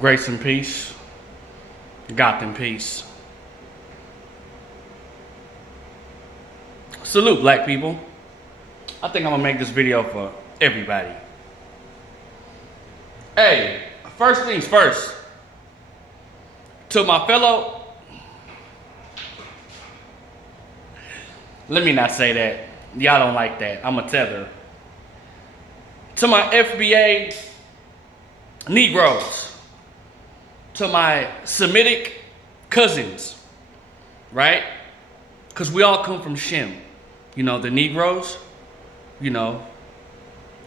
Grace and peace. Gotham peace. Salute, black people. I think I'm gonna make this video for everybody. Hey, first things first. To my fellow, let me not say that. Y'all don't like that. I'm a tether. To my FBA Negroes. To my Semitic cousins, right? Because we all come from Shem. You know, the Negroes, you know,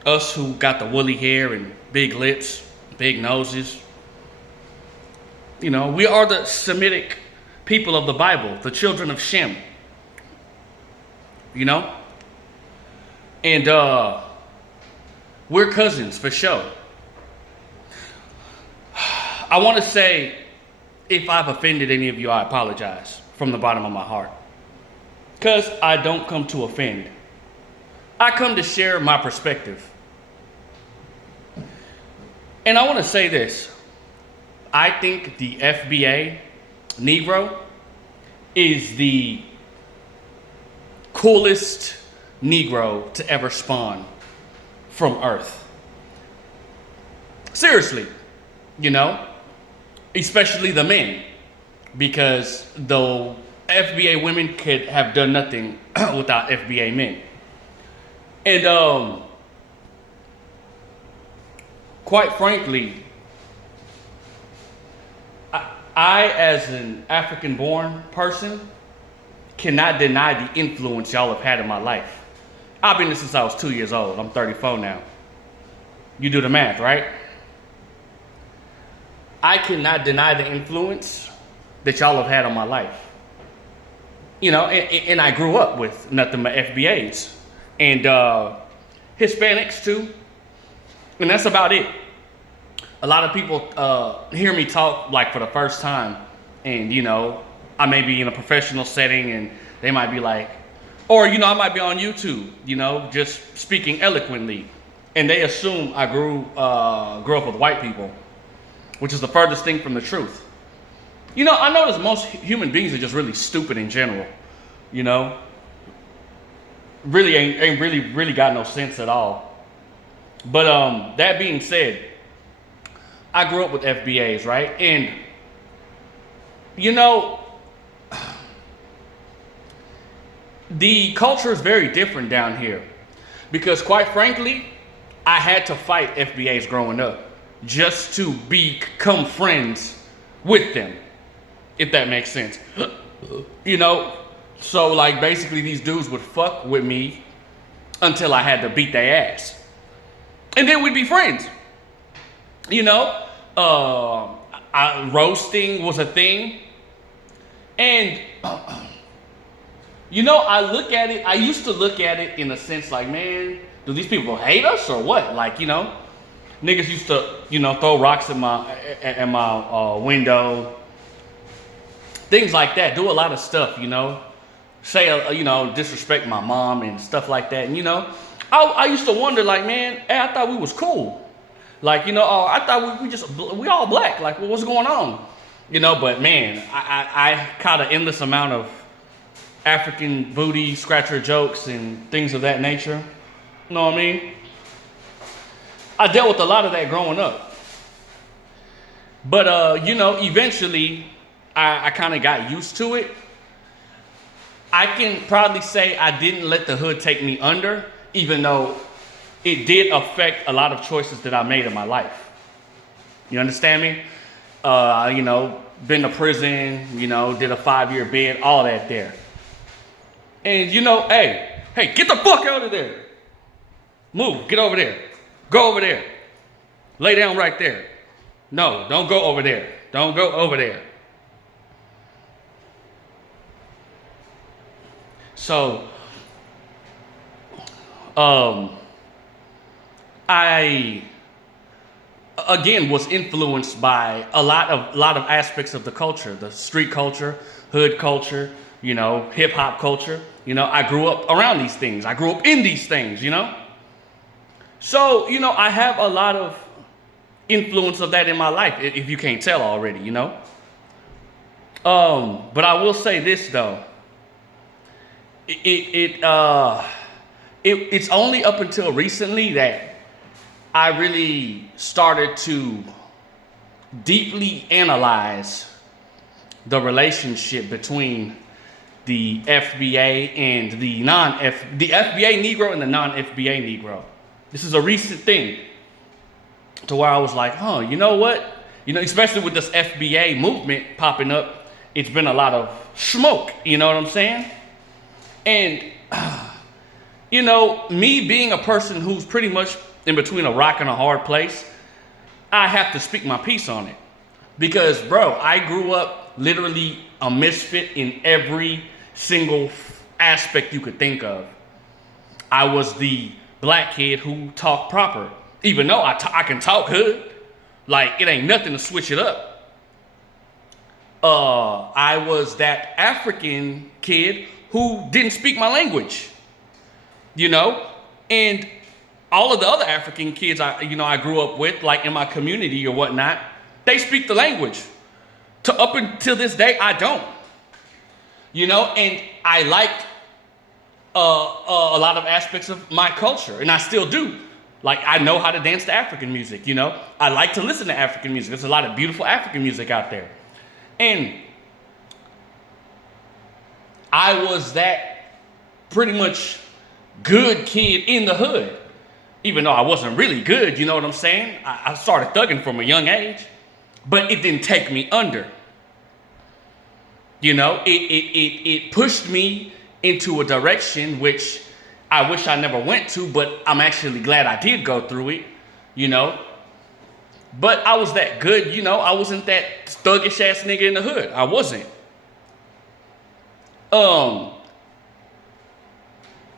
us who got the woolly hair and big lips, big noses. You know, we are the Semitic people of the Bible, the children of Shem. You know? And we're cousins for sure. I want to say, if I've offended any of you, I apologize from the bottom of my heart. Because I don't come to offend. I come to share my perspective. And I want to say this. I think the FBA Negro is the coolest Negro to ever spawn from Earth. Seriously, you know? Especially the men, because the FBA women could have done nothing without FBA men. And quite frankly, I as an African-born person cannot deny the influence y'all have had in my life. I've been here since I was 2 years old. I'm 34 now. You do the math, right? I cannot deny the influence that y'all have had on my life. You know, and I grew up with nothing but FBAs and Hispanics too. And that's about it. A lot of people hear me talk like for the first time, and you know, I may be in a professional setting and they might be like, or you know, I might be on YouTube, you know, just speaking eloquently, and they assume I grew up with white people, which is the furthest thing from the truth. You know, I notice most human beings are just really stupid in general, you know? Really ain't really got no sense at all. But that being said, I grew up with FBAs, right? And, you know, the culture is very different down here. Because quite frankly, I had to fight FBAs growing up just to become friends with them, if that makes sense. You know, so like basically these dudes would fuck with me until I had to beat their ass. And then we'd be friends. You know, roasting was a thing. And, you know, I used to look at it in a sense like, man, do these people hate us or what? Like, you know, niggas used to, you know, throw rocks at my window. Things like that. Do a lot of stuff, you know. Say, you know, disrespect my mom and stuff like that. And, you know, I used to wonder, like, man, hey, I thought we was cool. Like, you know, I thought we all black. Like, what's going on? You know, but, man, I caught an endless amount of African booty scratcher jokes and things of that nature. You know what I mean? I dealt with a lot of that growing up. But, you know, eventually I kind of got used to it. I can probably say I didn't let the hood take me under, even though it did affect a lot of choices that I made in my life. You understand me? You know, been to prison, you know, did a 5-year bid, all that there. And, you know, hey, get the fuck out of there. Move, get over there. Go over there. Lay down right there. No, don't go over there. Don't go over there. So, I, again, was influenced by a lot of aspects of the culture, the street culture, hood culture, you know, hip hop culture. You know, I grew up around these things. I grew up in these things, you know. So, you know, I have a lot of influence of that in my life, if you can't tell already, you know. But I will say this though. It's only up until recently that I really started to deeply analyze the relationship between the FBA and the FBA Negro and the non-FBA Negro. This is a recent thing to where I was like, you know what? You know, especially with this FBA movement popping up, it's been a lot of smoke, you know what I'm saying? And, you know, me being a person who's pretty much in between a rock and a hard place, I have to speak my piece on it. Because, bro, I grew up literally a misfit in every single aspect you could think of. I was the black kid who talked proper, even though I can talk hood. Like, it ain't nothing to switch it up. I was that African kid who didn't speak my language, you know? And all of the other African kids I grew up with, like in my community or whatnot, they speak the language. Up until this day, I don't. You know, and I liked a lot of aspects of my culture, and I still do. Like, I know how to dance to African music, you know? I like to listen to African music. There's a lot of beautiful African music out there. And I was that pretty much good kid in the hood. Even though I wasn't really good, you know what I'm saying? I started thugging from a young age, but it didn't take me under. You know, it pushed me into a direction which I wish I never went to, but I'm actually glad I did go through it, you know. But I was that good, you know. I wasn't that thuggish ass nigga in the hood. I wasn't.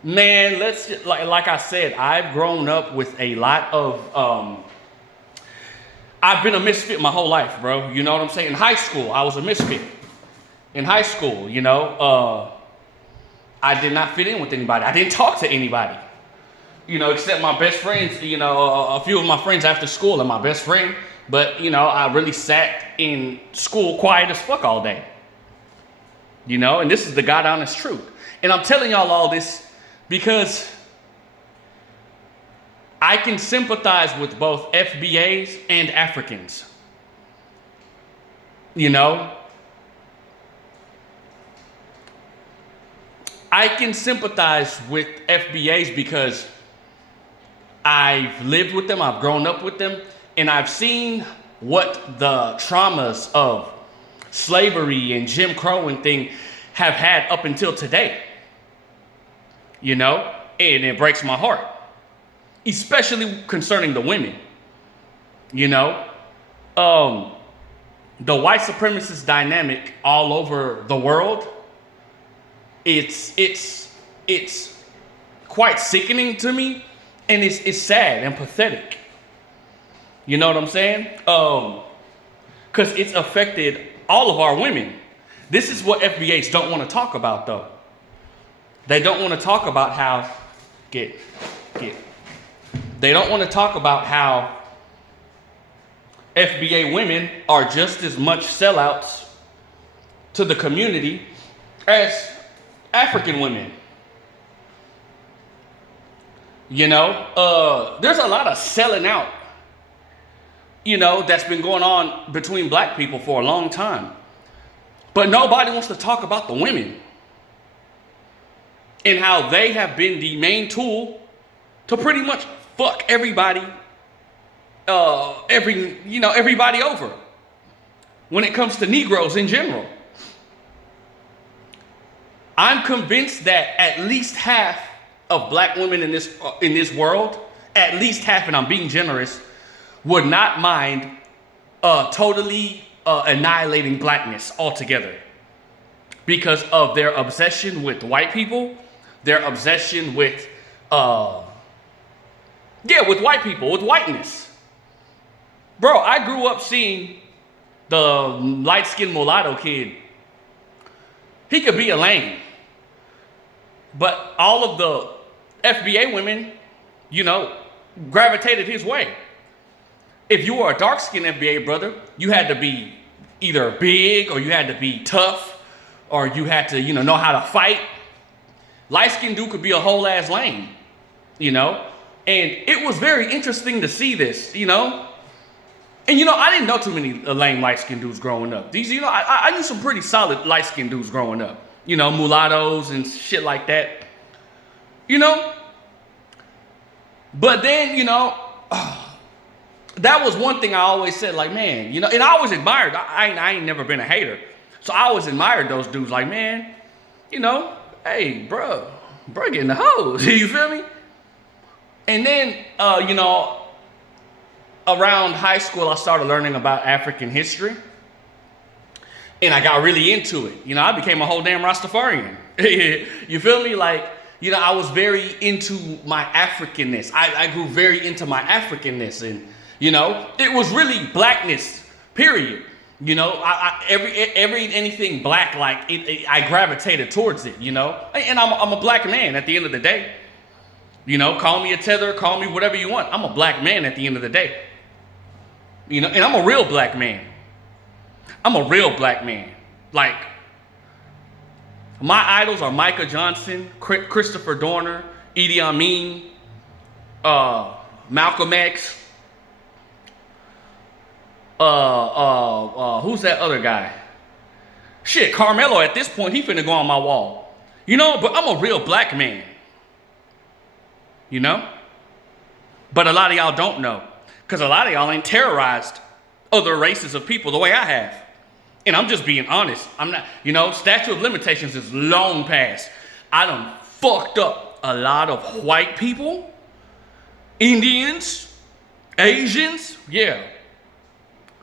Man, like I said, I've grown up with a lot of I've been a misfit my whole life, bro. You know what I'm saying? In high school, I was a misfit. In high school, you know, I did not fit in with anybody. I didn't talk to anybody, you know, except my best friends, you know, a few of my friends after school and my best friend. But, you know, I really sat in school quiet as fuck all day, you know, and this is the God honest truth. And I'm telling y'all all this because I can sympathize with both FBAs and Africans, you know. I can sympathize with FBAs because I've lived with them, I've grown up with them, and I've seen what the traumas of slavery and Jim Crow and thing have had up until today. You know, and it breaks my heart, especially concerning the women. You know, the white supremacist dynamic all over the world, it's quite sickening to me, and it's sad and pathetic. You know what I'm saying? Because it's affected all of our women. This is what FBAs don't want to talk about, though. They don't want to talk about how they don't want to talk about how FBA women are just as much sellouts to the community as African women. You know, there's a lot of selling out, you know, that's been going on between black people for a long time. But nobody wants to talk about the women and how they have been the main tool to pretty much fuck everybody, everybody over when it comes to Negroes in general. I'm convinced that at least half of black women in this world, at least half, and I'm being generous, would not mind totally annihilating blackness altogether because of their obsession with white people, their obsession with white people, with whiteness. Bro, I grew up seeing the light-skinned mulatto kid. He could be a lame, but all of the FBA women, you know, gravitated his way. if you were a dark-skinned FBA brother, you had to be either big or you had to be tough or you had to, know how to fight. Light-skinned dude could be a whole ass lame, And it was very interesting to see this, And I didn't know too many lame light-skinned dudes growing up. These, I knew some pretty solid light-skinned dudes growing up. Mulattoes and shit like that. But then, that was one thing I always said, like, man, and I always admired, I ain't never been a hater. So I always admired those dudes, like, man, hey, bro, getting the hose, you feel me? And then, around high school, I started learning about African history. And I got really into it. I became a whole damn Rastafarian. You feel me? Like, I was very into my Africanness. I grew very into my Africanness. And, it was really blackness, period. Anything black, like, I gravitated towards it, And I'm a black man at the end of the day. Call me a tether, call me whatever you want. I'm a black man at the end of the day. And I'm a real black man. I'm a real black man. Like, my idols are Micah Johnson, Christopher Dorner, Idi Amin, Malcolm X. Who's that other guy? Shit, Carmelo at this point, he finna go on my wall. But I'm a real black man. But a lot of y'all don't know. Because a lot of y'all ain't terrorized other races of people the way I have. And I'm just being honest. I'm not, statute of limitations is long past. I done fucked up a lot of white people, Indians, Asians, yeah.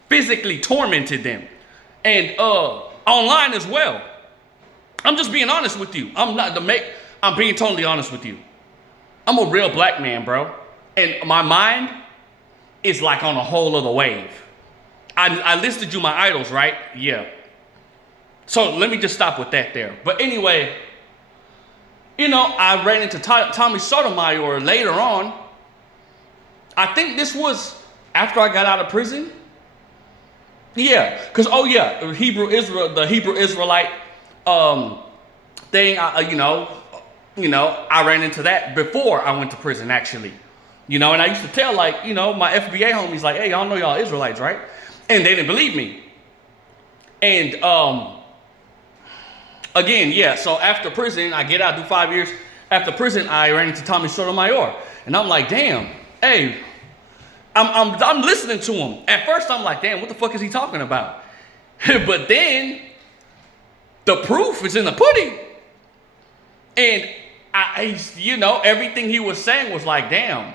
Physically tormented them. And online as well. I'm just being honest with you. I'm being totally honest with you. I'm a real black man, bro. And my mind is like on a whole other wave. I listed you my idols, right? Yeah. So let me just stop with that there. But anyway, I ran into Tommy Sotomayor later on. I think this was after I got out of prison. Yeah, because, the Hebrew Israelite thing, I ran into that before I went to prison, actually. And I used to tell, my FBA homies, like, hey, y'all know y'all Israelites, right? And they didn't believe me. And, again, yeah, so after prison, I get out, do 5 years. After prison, I ran into Tommy Sotomayor. And I'm like, damn, hey, I'm listening to him. At first, I'm like, damn, what the fuck is he talking about? But then, the proof is in the pudding. And, everything he was saying was like, damn,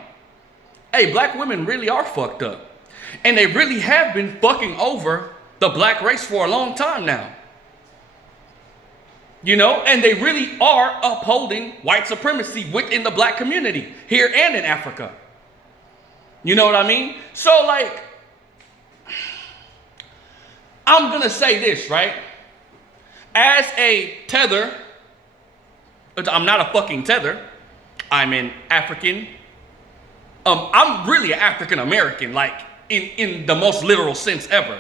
hey, black women really are fucked up. And they really have been fucking over the black race for a long time now. And they really are upholding white supremacy within the black community, here and in Africa. You know what I mean? So, like, I'm going to say this, right? As a tether, I'm not a fucking tether. I'm an African. I'm really an African American, like, in the most literal sense ever,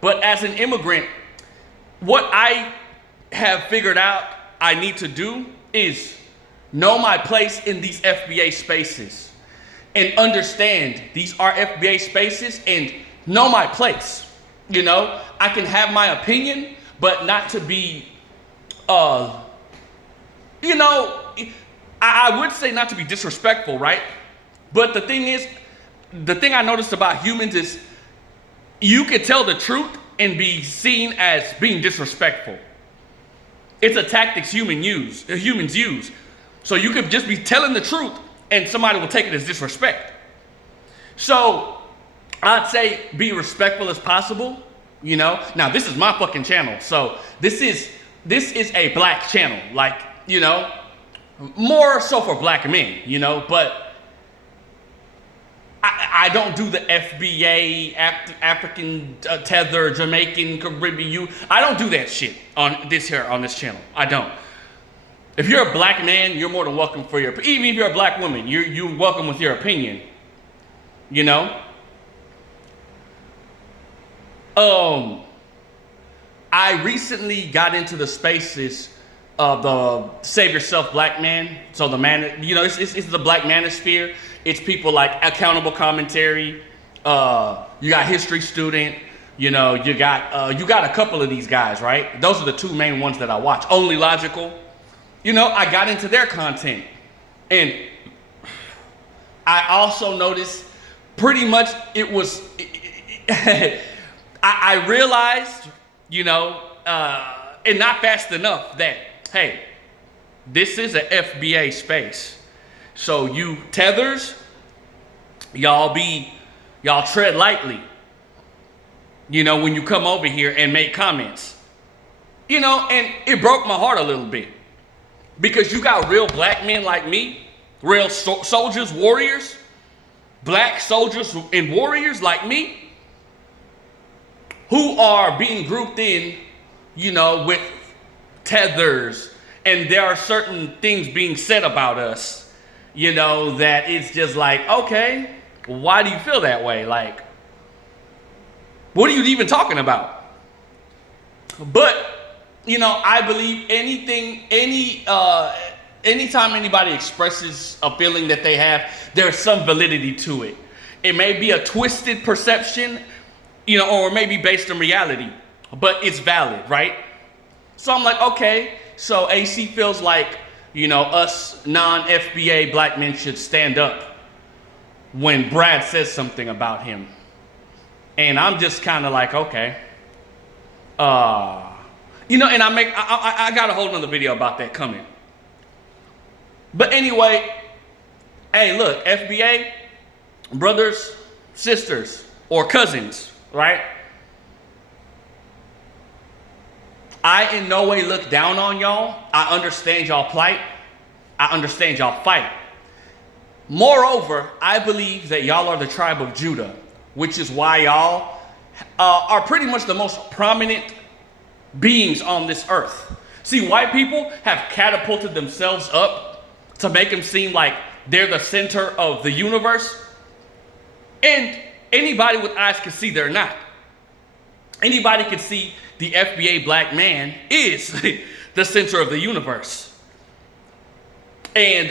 But as an immigrant, what I have figured out I need to do is know my place in these FBA spaces and understand these are FBA spaces and know my place. I can have my opinion, but not to be, I would say not to be disrespectful, right? But the thing is, the thing I noticed about humans is you can tell the truth and be seen as being disrespectful. It's a tactic humans use. So you could just be telling the truth and somebody will take it as disrespect. So I'd say be respectful as possible, Now this is my fucking channel. So this is a black channel, like, more so for black men, but I don't do the FBA, African tether, Jamaican, Caribbean. I don't do that shit on this channel. I don't. If you're a black man, you're more than welcome for even if you're a black woman, you're welcome with your opinion. I recently got into the spaces of the Save Yourself Black Man. So the man, you know, it's the Black Manosphere. It's people like Accountable Commentary. You got History Student. You know, you got a couple of these guys, right? Those are the two main ones that I watch. Only Logical. You know, I got into their content, and I also noticed pretty much it was. I realized, you know, and not fast enough, that hey, this is a FBA space. So you tethers, y'all tread lightly. You know, when you come over here and make comments. You know, and it broke my heart a little bit. Because you got real black men like me, real soldiers, warriors, black soldiers and warriors like me, who are being grouped in, you know, with tethers. And there are certain things being said about us, you know, that it's just like, okay, why do you feel that way? Like, what are you even talking about? But, you know, I believe anytime anybody expresses a feeling that they have, there's some validity to it. It may be a twisted perception, you know, or maybe based on reality, but it's valid, right? So I'm like, okay, so AC feels like, you know, us non-FBA black men should stand up when Brad says something about him. And I'm just kind of like, okay. You know, and I got a whole nother video about that coming. But anyway, hey, look, FBA, brothers, sisters, or cousins, right? I in no way look down on y'all. I understand y'all plight. I understand y'all fight. Moreover, I believe that y'all are the tribe of Judah, which is why y'all are pretty much the most prominent beings on this earth. See, white people have catapulted themselves up to make them seem like they're the center of the universe. And anybody with eyes can see they're not. Anybody can see the FBA black man is the center of the universe. And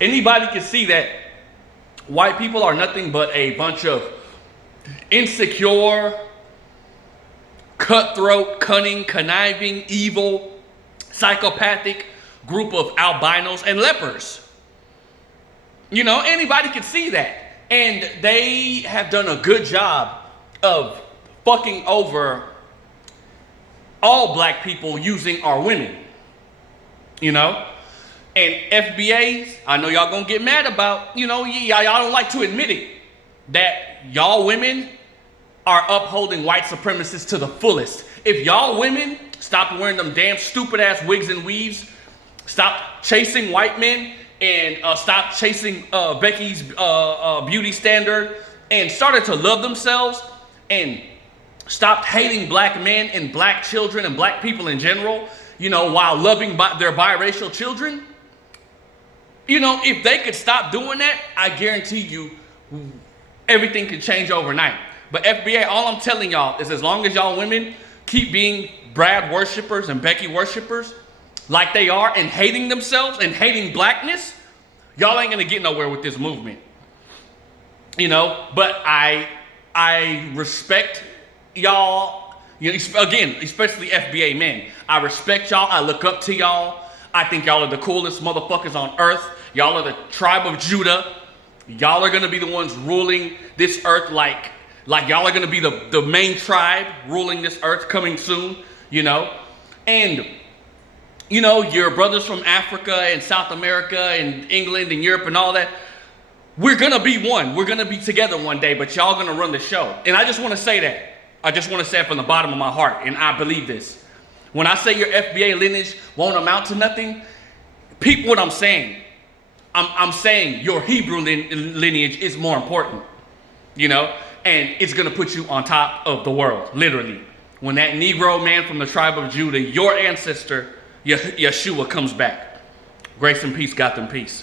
anybody can see that white people are nothing but a bunch of insecure, cutthroat, cunning, conniving, evil, psychopathic group of albinos and lepers. You know, anybody can see that. And they have done a good job of fucking over all black people using our women. You know? And FBAs, I know y'all gonna get mad about, you know, y'all don't like to admit it, that y'all women are upholding white supremacists to the fullest. If y'all women stop wearing them damn stupid ass wigs and weaves, stop chasing white men, and stop chasing Becky's beauty standard, and started to love themselves, and stopped hating black men and black children and black people in general, you know, while loving their biracial children, you know, if they could stop doing that, I guarantee you everything could change overnight. But FBA, all I'm telling y'all is, as long as y'all women keep being Brad worshipers and Becky worshipers like they are, and hating themselves and hating blackness, y'all ain't gonna get nowhere with this movement. You know, but I respect y'all, you know, again, especially FBA men. I respect y'all, I look up to y'all. I think y'all are the coolest motherfuckers on earth. Y'all are the tribe of Judah. Y'all are gonna be the ones ruling this earth like y'all are gonna be the main tribe ruling this earth coming soon, you know? And, you know, your brothers from Africa and South America and England and Europe and all that, we're gonna be one. We're gonna be together one day, but y'all gonna run the show. And I just wanna say that. I just wanna say it from the bottom of my heart, and I believe this. When I say your FBA lineage won't amount to nothing, peep what I'm saying. I'm saying your Hebrew lineage is more important, you know, and it's gonna put you on top of the world, literally. When that Negro man from the tribe of Judah, your ancestor, Yeshua, comes back. Grace and peace, got them peace.